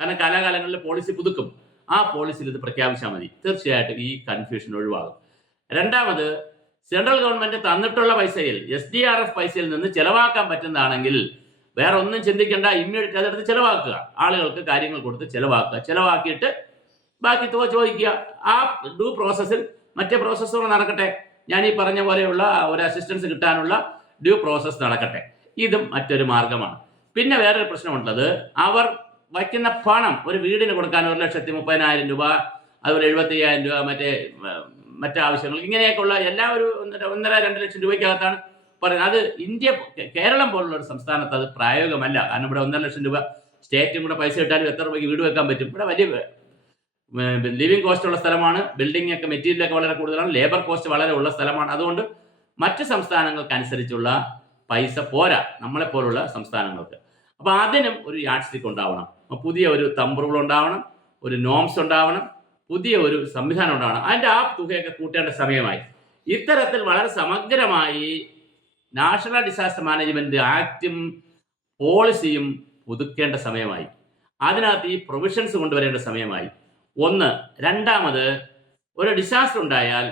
കാരണം കാലാകാലങ്ങളിൽ പോളിസി പുതുക്കും. ആ പോളിസിയിൽ ഇത് പ്രഖ്യാപിച്ചാൽ മതി. തീർച്ചയായിട്ടും ഈ കൺഫ്യൂഷൻ ഒഴിവാകും. രണ്ടാമത് സെൻട്രൽ ഗവൺമെന്റ് തന്നിട്ടുള്ള പൈസയിൽ എസ് ഡി ആർ എഫ് പൈസയിൽ നിന്ന് ചെലവാക്കാൻ പറ്റുന്നതാണെങ്കിൽ വേറെ ഒന്നും ചിന്തിക്കേണ്ട. ഇമ്മീഡിയറ്റ് അതെടുത്ത് ചെലവാക്കുക. ആളുകൾക്ക് കാര്യങ്ങൾ കൊടുത്ത് ചിലവാക്കുക. ചെലവാക്കിയിട്ട് ബാക്കി തുക ചോദിക്കുക. ആ ഡു പ്രോസസ്സിൽ മറ്റേ പ്രോസസ്സുകൾ നടക്കട്ടെ. ഞാൻ ഈ പറഞ്ഞ പോലെയുള്ള ഒരു അസിസ്റ്റൻസ് കിട്ടാനുള്ള ഡ്യൂ പ്രോസസ്സ് നടക്കട്ടെ. ഇതും മറ്റൊരു മാർഗമാണ്. പിന്നെ വേറൊരു പ്രശ്നമുള്ളത്. അവർ വയ്ക്കുന്ന പണം ഒരു വീടിന് കൊടുക്കാൻ ഒരു ലക്ഷത്തി മുപ്പതിനായിരം രൂപ അതുപോലെ എഴുപത്തി അയ്യായിരം രൂപ മറ്റേ മറ്റ് ആവശ്യങ്ങൾ ഇങ്ങനെയൊക്കെയുള്ള എല്ലാ ഒരു ഒന്നര ഒന്നര രണ്ട് ലക്ഷം രൂപയ്ക്കകത്താണ് പറയുന്നത്. അത് ഇന്ത്യ കേരളം പോലുള്ള ഒരു സംസ്ഥാനത്ത് അത് പ്രായോഗികമല്ല. കാരണം ഇവിടെ ഒന്നര ലക്ഷം രൂപ സ്റ്റേറ്റും കൂടെ പൈസ ഇട്ടാലും എത്ര രൂപയ്ക്ക് വീട് വെക്കാൻ പറ്റും? ഇവിടെ വലിയ ലിവിങ് കോസ്റ്റ് ഉള്ള സ്ഥലമാണ് ബിൽഡിംഗ് ഒക്കെ മെറ്റീരിയൽ ഒക്കെ വളരെ കൂടുതലാണ് ലേബർ കോസ്റ്റ് വളരെ ഉള്ള സ്ഥലമാണ്. അതുകൊണ്ട് മറ്റ് സംസ്ഥാനങ്ങൾക്കനുസരിച്ചുള്ള പൈസ പോരാ നമ്മളെ പോലുള്ള സംസ്ഥാനങ്ങൾക്ക്. അപ്പോൾ അതിനും ഒരു യാഡ് സ്റ്റിക്ക് ഉണ്ടാവണം പുതിയ ഒരു തമ്പറുകൾ ഉണ്ടാവണം ഒരു നോംസ് ഉണ്ടാവണം പുതിയ ഒരു സംവിധാനം ഉണ്ടാവണം. അതിന്റെ ആ തുകയൊക്കെ കൂട്ടേണ്ട സമയമായി. ഇത്തരത്തിൽ വളരെ സമഗ്രമായി നാഷണൽ ഡിസാസ്റ്റർ മാനേജ്മെന്റ് ആക്റ്റും പോളിസിയും പുതുക്കേണ്ട സമയമായി. അതിനകത്ത് ഈ പ്രൊവിഷൻസ് കൊണ്ടുവരേണ്ട സമയമായി. ഒന്ന്. രണ്ടാമത് ഒരു ഡിസാസ്റ്റർ ഉണ്ടായാൽ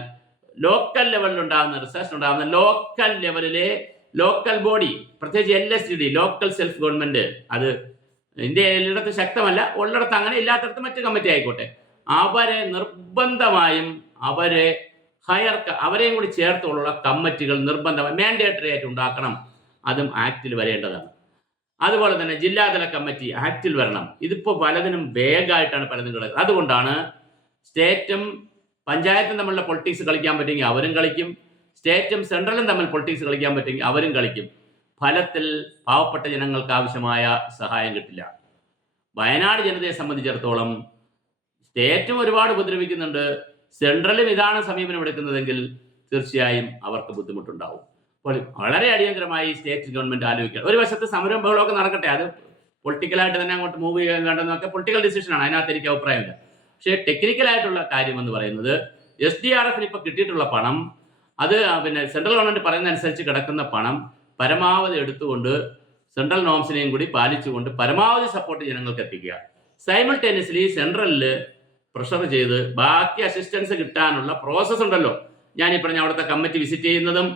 ലോക്കൽ ലെവലിൽ ഉണ്ടാകുന്ന ഡിസാസ്റ്റർ ഉണ്ടാകുന്ന ലോക്കൽ ലെവലിലെ ലോക്കൽ ബോഡി പ്രത്യേകിച്ച് L S D local self government അത് ഇന്ത്യ എല്ലായിടത്തും ശക്തമല്ല ഉള്ളിടത്ത് അങ്ങനെ ഇല്ലാത്തടത്ത് മറ്റു കമ്മിറ്റി ആയിക്കോട്ടെ. അവരെ നിർബന്ധമായും അവരെ ഹയർ അവരെയും കൂടി ചേർത്തുള്ള കമ്മിറ്റികൾ നിർബന്ധമായി മാൻഡേറ്ററി ആയിട്ട് ഉണ്ടാക്കണം. അതും ആക്റ്റിൽ വരേണ്ടതാണ്. അതുപോലെ തന്നെ ജില്ലാതല കമ്മിറ്റി ആക്റ്റിൽ വരണം. ഇതിപ്പോൾ പലതിനും വേഗമായിട്ടാണ് പലതും കിടക്കുന്നത്. അതുകൊണ്ടാണ് സ്റ്റേറ്റും പഞ്ചായത്തും തമ്മിലുള്ള പൊളിറ്റിക്സ് കളിക്കാൻ പറ്റുമെങ്കിൽ അവരും കളിക്കും. സ്റ്റേറ്റും സെൻട്രലും തമ്മിൽ പൊളിറ്റിക്സ് കളിക്കാൻ പറ്റുമെങ്കിൽ അവരും കളിക്കും. ഫലത്തിൽ പാവപ്പെട്ട ജനങ്ങൾക്ക് ആവശ്യമായ സഹായം കിട്ടില്ല. വയനാട് ജനതയെ സംബന്ധിച്ചിടത്തോളം സ്റ്റേറ്റും ഒരുപാട് ഉപദ്രവിക്കുന്നുണ്ട്. സെൻട്രലും ഇതാണ് സമീപനം എടുക്കുന്നതെങ്കിൽ തീർച്ചയായും അവർക്ക് ബുദ്ധിമുട്ടുണ്ടാവും. വളരെ അടിയന്തരമായി സ്റ്റേറ്റ് ഗവൺമെന്റ് ആലോചിക്കുക. ഒരു വശത്ത് സംരംഭങ്ങളൊക്കെ നടക്കട്ടെ. അത് പൊളിറ്റിക്കലായിട്ട് തന്നെ അങ്ങോട്ട് മൂവ് ചെയ്യാൻ വേണ്ടെന്നൊക്കെ പൊളിറ്റിക്കൽ ഡിസിഷനാണ് അതിനകത്ത് എനിക്ക് അഭിപ്രായമില്ല. പക്ഷേ ടെക്നിക്കലായിട്ടുള്ള കാര്യം എന്ന് പറയുന്നത് എസ് ഡി ആർ എഫിന് ഇപ്പോൾ കിട്ടിയിട്ടുള്ള പണം അത് പിന്നെ സെൻട്രൽ ഗവൺമെന്റ് പറയുന്ന അനുസരിച്ച് കിടക്കുന്ന പണം പരമാവധി എടുത്തുകൊണ്ട് സെൻട്രൽ നോംസിനെയും കൂടി പാലിച്ചുകൊണ്ട് പരമാവധി സപ്പോർട്ട് ജനങ്ങൾക്ക് എത്തിക്കുക. സൈമിൾട്ടേനിയസ്ലി സെൻട്രലിൽ പ്രഷർ ചെയ്ത് ബാക്കി അസിസ്റ്റൻസ് കിട്ടാനുള്ള പ്രോസസ്സ് ഉണ്ടല്ലോ. ഞാൻ ഈ പറഞ്ഞ അവിടുത്തെ കമ്മിറ്റി വിസിറ്റ് ചെയ്യുന്നതും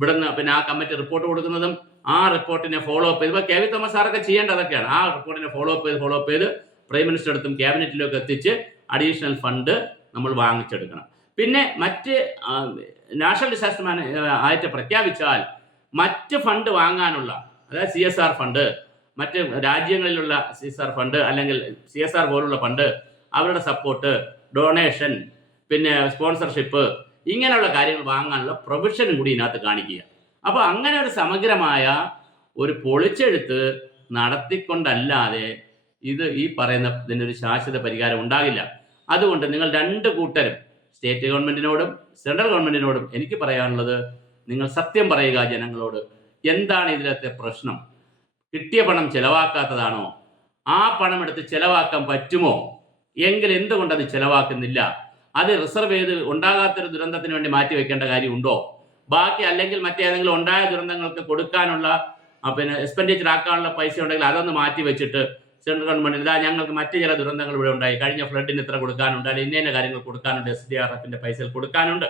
ഇവിടുന്ന് പിന്നെ ആ കമ്മിറ്റി റിപ്പോർട്ട് കൊടുക്കുന്നതും ആ റിപ്പോർട്ടിനെ ഫോളോ അപ്പ് ചെയ്ത്. ഇപ്പോൾ കെ വി തോമസ് സാറൊക്കെ ചെയ്യേണ്ട അതൊക്കെയാണ്. ആ റിപ്പോർട്ടിനെ ഫോളോ അപ്പ് ചെയ്ത് ഫോളോ അപ്പ് ചെയ്ത് പ്രൈം മിനിസ്റ്റർ അടുത്തും ക്യാബിനറ്റിലൊക്കെ എത്തിച്ച് അഡീഷണൽ ഫണ്ട് നമ്മൾ വാങ്ങിച്ചെടുക്കണം. പിന്നെ മറ്റ് നാഷണൽ ഡിസാസ്റ്റർ മാനേ ആയിട്ട് പ്രഖ്യാപിച്ചാൽ മറ്റ് ഫണ്ട് വാങ്ങാനുള്ള അതായത് സി എസ് ആർ ഫണ്ട് മറ്റ് രാജ്യങ്ങളിലുള്ള സി എസ് ആർ ഫണ്ട് അല്ലെങ്കിൽ സി എസ് ആർ പോലുള്ള ഫണ്ട് അവരുടെ സപ്പോർട്ട് ഡൊണേഷൻ പിന്നെ സ്പോൺസർഷിപ്പ് ഇങ്ങനെയുള്ള കാര്യങ്ങൾ വാങ്ങാനുള്ള പ്രൊവിഷനും കൂടി ഇതിനകത്ത് കാണിക്കുക. അപ്പോൾ അങ്ങനെ ഒരു സമഗ്രമായ ഒരു പൊളിച്ചെഴുത്ത് നടത്തിക്കൊണ്ടല്ലാതെ ഇത് ഈ പറയുന്ന ഒരു ശാശ്വത പരിഹാരം ഉണ്ടാകില്ല. അതുകൊണ്ട് നിങ്ങൾ രണ്ട് കൂട്ടരും സ്റ്റേറ്റ് ഗവൺമെന്റിനോടും സെൻട്രൽ ഗവൺമെന്റിനോടും എനിക്ക് പറയാനുള്ളത് നിങ്ങൾ സത്യം പറയുക ജനങ്ങളോട് എന്താണ് ഇതിലത്തെ പ്രശ്നം? കിട്ടിയ പണം ചെലവാക്കാത്തതാണോ? ആ പണം എടുത്ത് ചെലവാക്കാൻ പറ്റുമോ? എങ്കിൽ എന്തുകൊണ്ടത് ചെലവാക്കുന്നില്ല? അത് റിസർവ് ചെയ്ത് ഉണ്ടാകാത്തൊരു ദുരന്തത്തിന് വേണ്ടി മാറ്റി വെക്കേണ്ട കാര്യമുണ്ടോ? ബാക്കി അല്ലെങ്കിൽ മറ്റേതെങ്കിലും ഉണ്ടായ ദുരന്തങ്ങൾക്ക് കൊടുക്കാനുള്ള പിന്നെ എക്സ്പെൻഡിച്ചർ ആക്കാനുള്ള പൈസ ഉണ്ടെങ്കിൽ അതൊന്ന് മാറ്റി വെച്ചിട്ട് സെൻട്രൽ ഗവൺമെന്റ് ഇതാ ഞങ്ങൾക്ക് മറ്റ് ചില ദുരന്തങ്ങൾ ഇവിടെ ഉണ്ടായി. കഴിഞ്ഞ ഫ്ലഡിന് ഇത്ര കൊടുക്കാനുണ്ട് അല്ലെങ്കിൽ ഇന്ന ഇന്ന കാര്യങ്ങൾ കൊടുക്കാനുണ്ട് എസ് ഡി ആർ എഫിന്റെ പൈസയിൽ കൊടുക്കാനുണ്ട്.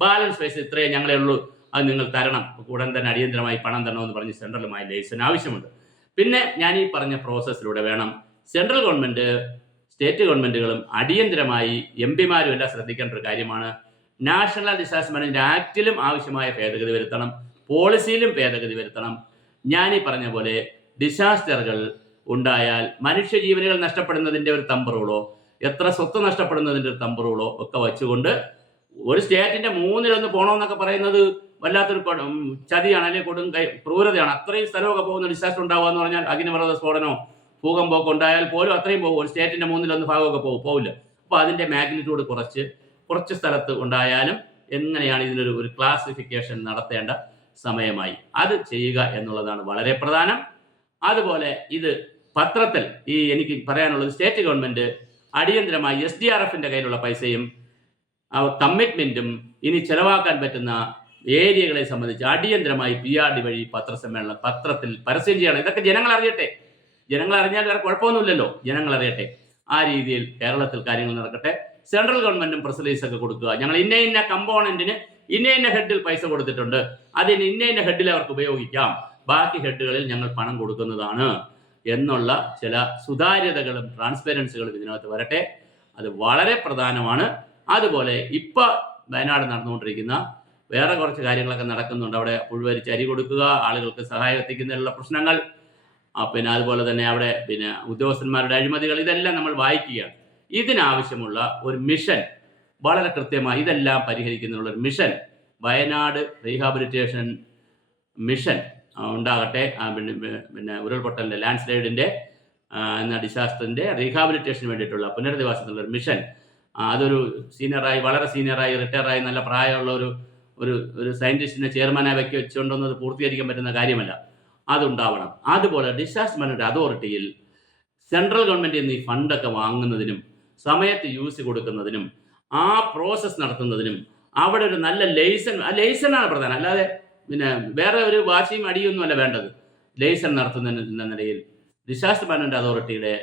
ബാലൻസ് പൈസ ഇത്രയേ ഞങ്ങളെ ഉള്ളൂ. അത് നിങ്ങൾ തരണം. ഉടൻ തന്നെ അടിയന്തരമായി പണം തരണമെന്ന് പറഞ്ഞ് സെൻട്രലുമായി ലൈസൻ ആവശ്യമുണ്ട്. പിന്നെ ഞാൻ ഈ പറഞ്ഞ പ്രോസസ്സിലൂടെ വേണം. സെൻട്രൽ ഗവൺമെന്റ് സ്റ്റേറ്റ് ഗവൺമെന്റുകളും അടിയന്തരമായി എം പിമാരും എല്ലാം ശ്രദ്ധിക്കേണ്ട ഒരു കാര്യമാണ് നാഷണൽ ഡിസാസ്റ്റർ മാനേജ്മെന്റ് ആക്ടിലും ആവശ്യമായ ഭേദഗതി വരുത്തണം പോളിസിയിലും ഭേദഗതി വരുത്തണം. ഞാൻ ഈ പറഞ്ഞ പോലെ ഡിസാസ്റ്ററുകൾ ഉണ്ടായാൽ മനുഷ്യജീവനുകൾ നഷ്ടപ്പെടുന്നതിന്റെ ഒരു തമ്പറുകളോ എത്ര സ്വത്ത് നഷ്ടപ്പെടുന്നതിന്റെ ഒരു തമ്പറുകളോ ഒക്കെ വെച്ചുകൊണ്ട് ഒരു സ്റ്റേറ്റിന്റെ മൂന്നിലൊന്ന് പോകണമെന്നൊക്കെ പറയുന്നത് വല്ലാത്തൊരു ചതിയാണ് അല്ലെങ്കിൽ കൊടും ക്രൂരതയാണ്. അത്രയും സ്ഥലമൊക്കെ പോകുന്ന ഡിസാസ്റ്റർ ഉണ്ടാവുക എന്ന് പറഞ്ഞാൽ അഗ്നിപർവത സ്ഫോടനമോ ഭൂകമ്പമൊക്കെ ഉണ്ടായാൽ പോലും അത്രയും പോകും. ഒരു സ്റ്റേറ്റിന്റെ മൂന്നിലൊന്ന് ഭാഗമൊക്കെ പോകും. പോവില്ല. അപ്പോൾ അതിന്റെ മാഗ്നിറ്റ്യൂഡ് കുറച്ച് കുറച്ച് സ്ഥലത്ത് ഉണ്ടായാലും എങ്ങനെയാണ് ഇതിനൊരു ഒരു ക്ലാസിഫിക്കേഷൻ നടത്തേണ്ട സമയമായി. അത് ചെയ്യുക എന്നുള്ളതാണ് വളരെ പ്രധാനം. അതുപോലെ ഇത് പത്രത്തിൽ ഈ എനിക്ക് പറയാനുള്ളത് സ്റ്റേറ്റ് ഗവൺമെന്റ് അടിയന്തരമായി എസ് ഡി ആർ എഫിന്റെ കയ്യിലുള്ള പൈസയും കമ്മിറ്റ്മെന്റും ഇനി ചെലവാക്കാൻ പറ്റുന്ന ഏരിയകളെ സംബന്ധിച്ച് അടിയന്തരമായി പി ആർ ഡി വഴി പത്രസമ്മേളനം പത്രത്തിൽ പരസ്യം ചെയ്യണം. ഇതൊക്കെ ജനങ്ങൾ അറിയട്ടെ. ജനങ്ങൾ അറിഞ്ഞാൽ വേറെ കുഴപ്പമൊന്നുമില്ലല്ലോ. ജനങ്ങൾ അറിയട്ടെ. ആ രീതിയിൽ കേരളത്തിൽ കാര്യങ്ങൾ നടക്കട്ടെ. സെൻട്രൽ ഗവൺമെന്റും പ്രസ് റിലീസ് ഒക്കെ കൊടുക്കുക. ഞങ്ങൾ ഇന്ന ഇന്ന കമ്പോണന്റിന് ഇന്ന ഇന്ന ഹെഡിൽ പൈസ കൊടുത്തിട്ടുണ്ട്. അതിന് ഇന്ന ഇന്ന ഹെഡിൽ അവർക്ക് ഉപയോഗിക്കാം. ബാക്കി ഹെഡുകളിൽ ഞങ്ങൾ പണം കൊടുക്കുന്നതാണ് എന്നുള്ള ചില സുതാര്യതകളും ട്രാൻസ്പെറൻസികളും ഇതിനകത്ത് വരട്ടെ. അത് വളരെ പ്രധാനമാണ്. അതുപോലെ ഇപ്പൊ വയനാട് നടന്നുകൊണ്ടിരിക്കുന്ന വേറെ കുറച്ച് കാര്യങ്ങളൊക്കെ നടക്കുന്നുണ്ട്. അവിടെ പുഴുവരിച്ച് അരി കൊടുക്കുക ആളുകൾക്ക് സഹായം എത്തിക്കുന്നതിനുള്ള പ്രശ്നങ്ങൾ പിന്നെ അതുപോലെ തന്നെ അവിടെ പിന്നെ ഉദ്യോഗസ്ഥന്മാരുടെ അഴിമതികൾ ഇതെല്ലാം നമ്മൾ വായിക്കുകയാണ്. ഇതിനാവശ്യമുള്ള ഒരു മിഷൻ വളരെ കൃത്യമായി ഇതെല്ലാം പരിഹരിക്കുന്നതിനുള്ള ഒരു മിഷൻ വയനാട് റീഹാബിലിറ്റേഷൻ മിഷൻ ഉണ്ടാകട്ടെ. പിന്നെ ഉരുൾപൊട്ടലിന്റെ ലാൻഡ് സ്ലൈഡിന്റെ എന്ന ഡിസാസ്റ്ററിന്റെ റീഹാബിലിറ്റേഷന് വേണ്ടിയിട്ടുള്ള പുനരധിവാസത്തിനുള്ള ഒരു മിഷൻ. അതൊരു സീനിയറായി വളരെ സീനിയറായി റിട്ടയറായി നല്ല പ്രായമുള്ള ഒരു ഒരു ഒരു സയന്റിസ്റ്റിനെ ചെയർമാനായി വെക്കി വെച്ചുകൊണ്ടൊന്നും അത് പൂർത്തീകരിക്കാൻ പറ്റുന്ന കാര്യമല്ല. അതുണ്ടാവണം. അതുപോലെ ഡിസാസ്റ്റർ മാനേജ്മെന്റ് അതോറിറ്റിയിൽ സെൻട്രൽ ഗവൺമെന്റിൽ നിന്ന് ഈ ഫണ്ടൊക്കെ വാങ്ങുന്നതിനും സമയത്ത് യൂസ് കൊടുക്കുന്നതിനും ആ പ്രോസസ്സ് നടത്തുന്നതിനും അവിടെ ഒരു നല്ല ലൈസൺ ആ പ്രധാനം. അല്ലാതെ പിന്നെ വേറെ ഒരു വാശിയും അടിയൊന്നും അല്ല വേണ്ടത്. ലൈസൺ നടത്തുന്നതിന് നിലയിൽ ഡിസാസ്റ്റർ മാനേജ്മെന്റ് അതോറിറ്റിയുടെ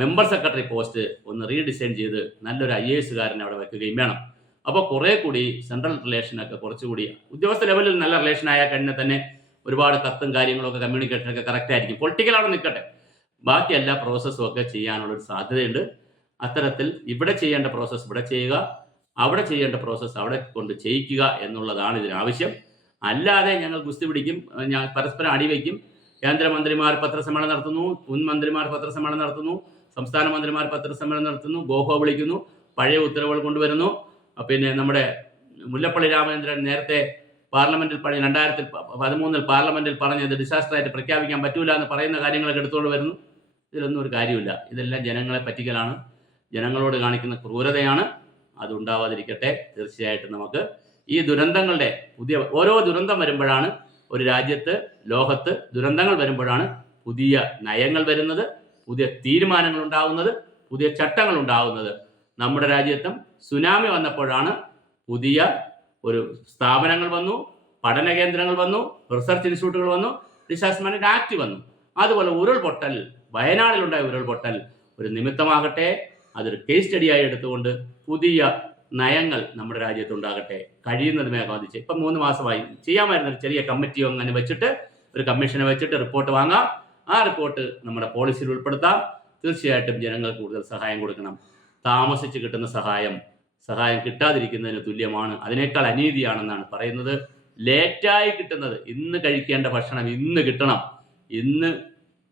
മെമ്പർ സെക്രട്ടറി പോസ്റ്റ് ഒന്ന് റീഡിസൈൻ ചെയ്ത് നല്ലൊരു ഐ എ എസുകാരനെ അവിടെ വെക്കുകയും വേണം. അപ്പോൾ കുറേ കൂടി സെൻട്രൽ റിലേഷനൊക്കെ കുറച്ചുകൂടി ഉദ്യോഗസ്ഥ ലെവലിൽ നല്ല റിലേഷൻ ആയാൽ കഴിഞ്ഞാൽ തന്നെ ഒരുപാട് കത്തും കാര്യങ്ങളൊക്കെ കമ്മ്യൂണിക്കേഷനൊക്കെ കറക്റ്റ് ആയിരിക്കും. പൊളിറ്റിക്കൽ അവിടെ നിൽക്കട്ടെ ബാക്കി എല്ലാ പ്രോസസ്സും ഒക്കെ ചെയ്യാനുള്ള ഒരു സാധ്യതയുണ്ട്. അത്തരത്തിൽ ഇവിടെ ചെയ്യേണ്ട പ്രോസസ്സ് ഇവിടെ ചെയ്യുക അവിടെ ചെയ്യേണ്ട പ്രോസസ്സ് അവിടെ കൊണ്ട് ചെയ്യിക്കുക എന്നുള്ളതാണ് ഇതിനാവശ്യം അല്ലാതെ ഞങ്ങൾ ഗുസ്തി പിടിക്കും ഞാൻ പരസ്പരം അടിവയ്ക്കും കേന്ദ്രമന്ത്രിമാർ പത്രസമ്മേളനം നടത്തുന്നു മുൻ മന്ത്രിമാർ പത്രസമ്മേളനം നടത്തുന്നു സംസ്ഥാന മന്ത്രിമാർ പത്രസമ്മേളനം നടത്തുന്നു ഗോഹോ വിളിക്കുന്നു പഴയ ഉത്തരവുകൾ കൊണ്ടുവരുന്നു. പിന്നെ നമ്മുടെ മുല്ലപ്പള്ളി രാമചന്ദ്രൻ നേരത്തെ പാർലമെന്റിൽ പറഞ്ഞ രണ്ടായിരത്തി പതിമൂന്നിൽ പാർലമെന്റിൽ പറഞ്ഞത് ഡിസാസ്റ്റർ ആയിട്ട് പ്രഖ്യാപിക്കാൻ പറ്റൂല എന്ന് പറയുന്ന കാര്യങ്ങളൊക്കെ എടുത്തുകൊണ്ട് വരുന്നു. ഇതിലൊന്നും ഒരു കാര്യമില്ല. ഇതെല്ലാം ജനങ്ങളെ പറ്റിക്കലാണ്. ജനങ്ങളോട് കാണിക്കുന്ന ക്രൂരതയാണ്. അതുണ്ടാവാതിരിക്കട്ടെ തീർച്ചയായിട്ടും നമുക്ക് ഈ ദുരന്തങ്ങളുടെ പുതിയ ഓരോ ദുരന്തം വരുമ്പോഴാണ് ഒരു രാജ്യത്ത് ലോകത്ത് ദുരന്തങ്ങൾ വരുമ്പോഴാണ് പുതിയ നയങ്ങൾ വരുന്നത് പുതിയ തീരുമാനങ്ങൾ ഉണ്ടാവുന്നത് പുതിയ ചട്ടങ്ങൾ ഉണ്ടാവുന്നത്. നമ്മുടെ രാജ്യത്തും സുനാമി വന്നപ്പോഴാണ് പുതിയ ഒരു സ്ഥാപനങ്ങൾ വന്നു പഠന കേന്ദ്രങ്ങൾ വന്നു റിസർച്ച് ഇൻസ്റ്റിറ്റ്യൂട്ടുകൾ വന്നു ഡിസാസ്റ്റർ മാനേജ്മെന്റ് ആക്ട് വന്നു. അതുപോലെ ഉരുൾപൊട്ടൽ വയനാടിലുണ്ടായ ഉരുൾപൊട്ടൽ ഒരു നിമിത്തമാകട്ടെ അതൊരു കേസ് സ്റ്റഡിയായി എടുത്തുകൊണ്ട് പുതിയ നയങ്ങൾ നമ്മുടെ രാജ്യത്തുണ്ടാകട്ടെ. കഴിയുന്നതുമേ ബാധിച്ച് ഇപ്പം മൂന്ന് മാസമായി. ചെയ്യാമായിരുന്ന ഒരു ചെറിയ കമ്മിറ്റിയോ അങ്ങനെ വെച്ചിട്ട് ഒരു കമ്മീഷനെ വെച്ചിട്ട് റിപ്പോർട്ട് വാങ്ങാം. ആ റിപ്പോർട്ട് നമ്മുടെ പോളിസിയിൽ ഉൾപ്പെടുത്താം. തീർച്ചയായിട്ടും ജനങ്ങൾക്ക് കൂടുതൽ സഹായം കൊടുക്കണം. താമസിച്ച് കിട്ടുന്ന സഹായം സഹായം കിട്ടാതിരിക്കുന്നതിന് തുല്യമാണ്. അതിനേക്കാൾ അനീതിയാണെന്നാണ് പറയുന്നത്. ലേറ്റായി കിട്ടുന്നത്. ഇന്ന് കഴിക്കേണ്ട ഭക്ഷണം ഇന്ന് കിട്ടണം. ഇന്ന്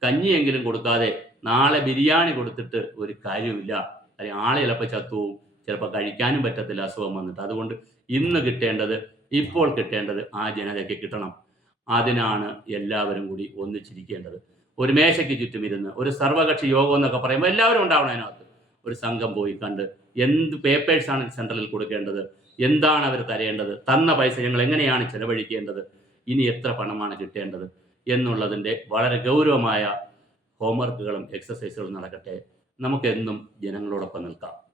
കഞ്ഞിയെങ്കിലും കൊടുക്കാതെ നാളെ ബിരിയാണി കൊടുത്തിട്ട് ഒരു കാര്യമില്ല അല്ലെങ്കിൽ ആളെ ചിലപ്പോൾ ചത്തുവും ചിലപ്പോൾ കഴിക്കാനും പറ്റത്തില്ല അസുഖം വന്നിട്ട്. അതുകൊണ്ട് ഇന്ന് കിട്ടേണ്ടത് ഇപ്പോൾ കിട്ടേണ്ടത് ആ ജനതയ്ക്ക് കിട്ടണം. അതിനാണ് എല്ലാവരും കൂടി ഒന്നിച്ചിരിക്കേണ്ടത്. ഒരു മേശയ്ക്ക് ചുറ്റും ഇരുന്ന് ഒരു സർവകക്ഷി യോഗം എന്നൊക്കെ പറയുമ്പോൾ എല്ലാവരും ഉണ്ടാവണം അതിനകത്ത്. ഒരു സംഘം പോയി കണ്ട് എന്ത് പേപ്പേഴ്സാണ് സെൻട്രലിൽ കൊടുക്കേണ്ടത്? എന്താണ് അവർ തരേണ്ടത്? തന്ന പൈസ ഞങ്ങൾ എങ്ങനെയാണ് ചെലവഴിക്കേണ്ടത്? ഇനി എത്ര പണമാണ് കിട്ടേണ്ടത്? എന്നുള്ളതിന്റെ വളരെ ഗൗരവമായ ഹോംവർക്കുകളും എക്സസൈസുകളും നടക്കട്ടെ. നമുക്കെന്നും ജനങ്ങളോടൊപ്പം നിൽക്കാം.